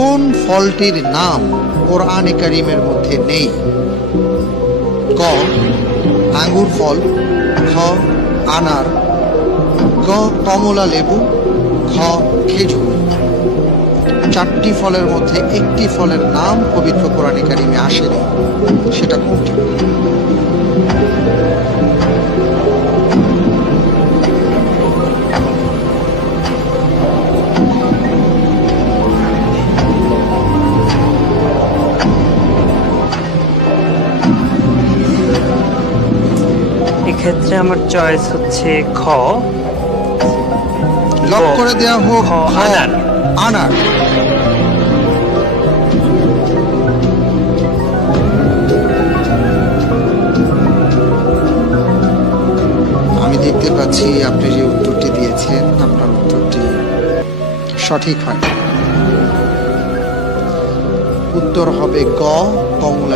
কোন ফলটির নাম কোরআনে কারীমের মধ্যে নেই? ক আঙ্গুর ফল, খ আনার, গ কমলা লেবু, খ খেজুর। 4টি ফলের মধ্যে একটি ফলের নাম পবিত্র কোরআনে কারীমে আসেনি, সেটা কোনটি? এক্ষেত্রে আমার চয়েস হচ্ছে খ। লক করে দেওয়া হোক। খ, আনার। আনার। আমি দেখতে পাচ্ছি আপনি যে উত্তরটি দিয়েছেন আপনার উত্তরটি সঠিক হয়। উত্তর হবে গ কমলা